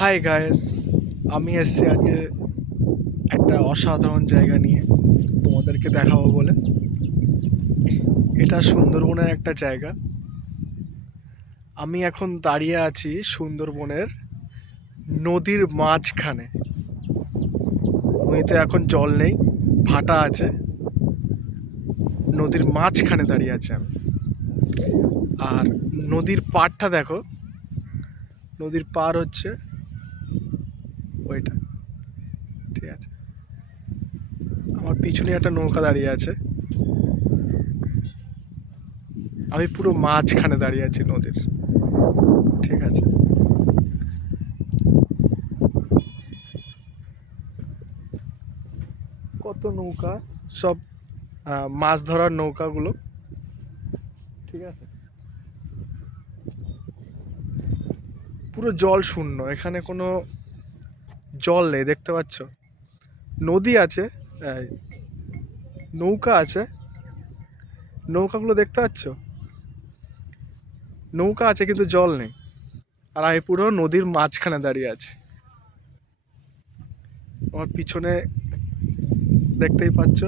Hi guys, আমি এসেছি আজকে একটা অসাধারণ জায়গা নিয়ে তোমাদেরকে দেখাবো বলে। এটা সুন্দরবনের একটা জায়গা। আমি এখন দাঁড়িয়ে আছি সুন্দরবনের নদীর মাঝখানে। নদীতে এখন জল নেই, ভাটা আছে। নদীর মাঝখানে দাঁড়িয়ে আছি আমি। আর নদীর পাড়টা দেখো, নদীর পাড় হচ্ছে ওইটা। ঠিক আছে, আমার পিছনে একটা নৌকা দাঁড়িয়ে আছে। আমি পুরো মাঝখানে দাঁড়িয়ে আছি নদীর। ঠিক আছে, কত নৌকা, সব মাছ ধরার নৌকাগুলো। ঠিক আছে, পুরো জল শূন্য, এখানে কোনো জল নেই, দেখতে পাচ্ছ। নদী আছে, এই, নৌকা আছে, নৌকাগুলো দেখতে পাচ্ছ। নৌকা আছে কিন্তু জল নেই। আর আমি পুরো নদীর মাঝখানে দাঁড়িয়ে আছি। আমার পিছনে দেখতেই পাচ্ছ